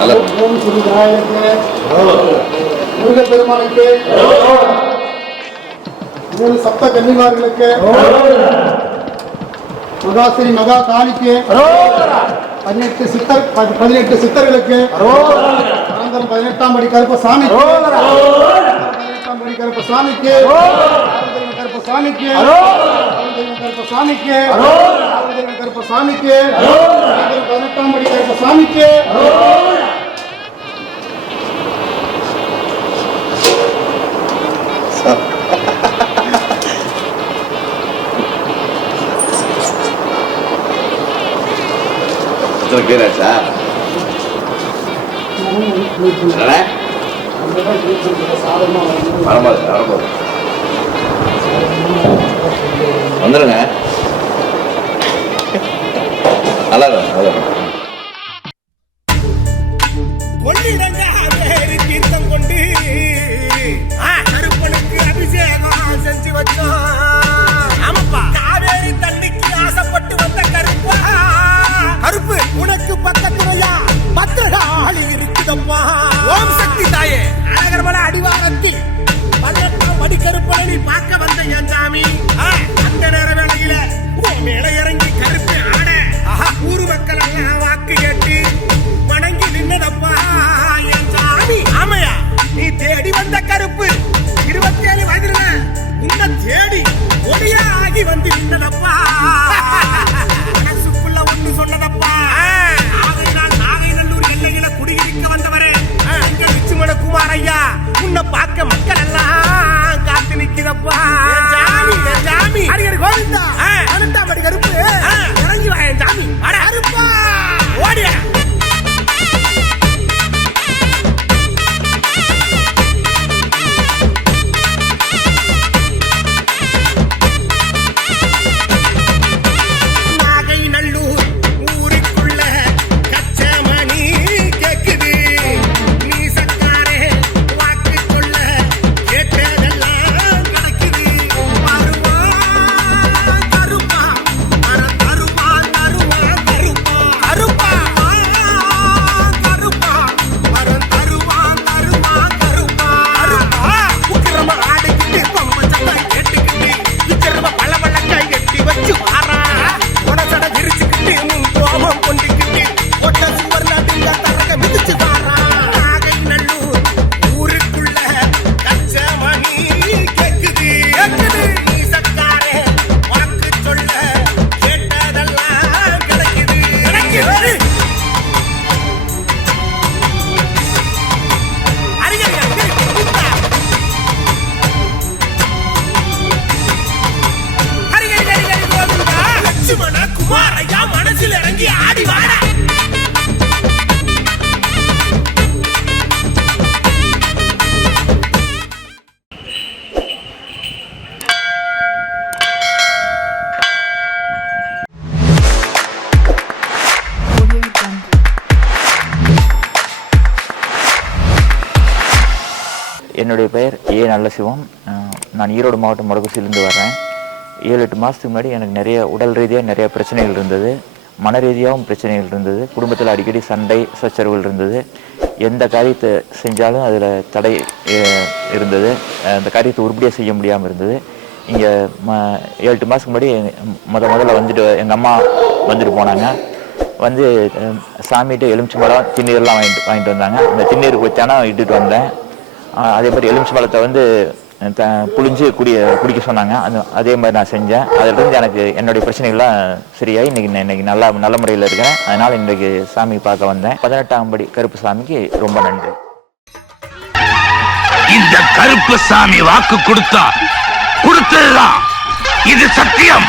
ಅಲ್ಲ ಓಂ ಸಿದ್ಧರಾಯಕ್ಕೆ ಮೂಲ பெருமாளுக்கு ಮೂಲ ಸಪ್ತ ಕನ್ನಿಮಾರ್ಗಳಿಗೆ மகாசிரி மகா காளிக்கு பதினெட்டு சித்தர் பதினெட்டு சித்தர்களுக்கு பதினெட்டாம் படி கருப்பசாமி பதினெட்டாம் படி கருப்பசாமிக்கு கருப்பசாமிக்கு கருப்பசாமிக்கு கருப்பசாமிக்கு பதினெட்டாம் படி கருப்பசாமிக்கு எத்தனை கிளியர் ஆயிடுச்சா வரமாது வரமாது வந்துடுங்க உன்னை பார்க்க மக்கள் எல்லாம் காத்து நிக்கிறப்பா. ஜாமி ஜாமி. அடிக்கடி கோவிந்தா. என்னுடைய பெயர் ஏ நல்ல சிவம் நான் ஈரோடு மாவட்டம் மொடகுசிலிருந்து வரேன் ஏழு எட்டு மாதத்துக்கு முன்னாடி எனக்கு நிறைய உடல் ரீதியாக நிறைய பிரச்சனைகள் இருந்தது. மன ரீதியாகவும் பிரச்சனைகள் இருந்தது. குடும்பத்தில் அடிக்கடி சண்டை சச்சரவுகள் இருந்தது. எந்த காரியத்தை செஞ்சாலும் அதில் தடை இருந்தது. அந்த காரியத்தை உருப்படியாக செய்ய முடியாமல் இருந்தது. இங்கே ம ஏழு எட்டு மாதத்துக்கு முன்னாடி முத முதல்ல வந்துட்டு எங்கள் அம்மா வந்துட்டு போனாங்க. வந்து சாமிகிட்ட எலுமிச்சி மரம் திண்ணீர்லாம் வாங்கிட்டு வாங்கிட்டு வந்தாங்க. அந்த திண்ணீர் போய் தானே இட்டுட்டு வந்தேன். அதே மாதிரி எலுமிச்சை பழத்தை வந்து த புளிஞ்சு குடிய குடிக்க சொன்னாங்க. அந்த அதே மாதிரி நான் செஞ்சேன். அதிலிருந்து எனக்கு என்னுடைய பிரச்சனைகள்லாம் சரியாகி இன்னைக்கு நான் இன்னைக்கு நல்லா நல்ல முறையில் இருக்கிறேன். அதனால் இன்றைக்கு சாமி பார்க்க வந்தேன். பதினெட்டாம் படி கருப்பு சாமிக்கு ரொம்ப நன்றி. இந்த கருப்பு சாமி வாக்கு கொடுத்தா கொடுத்ததுதான் இது சத்தியம்.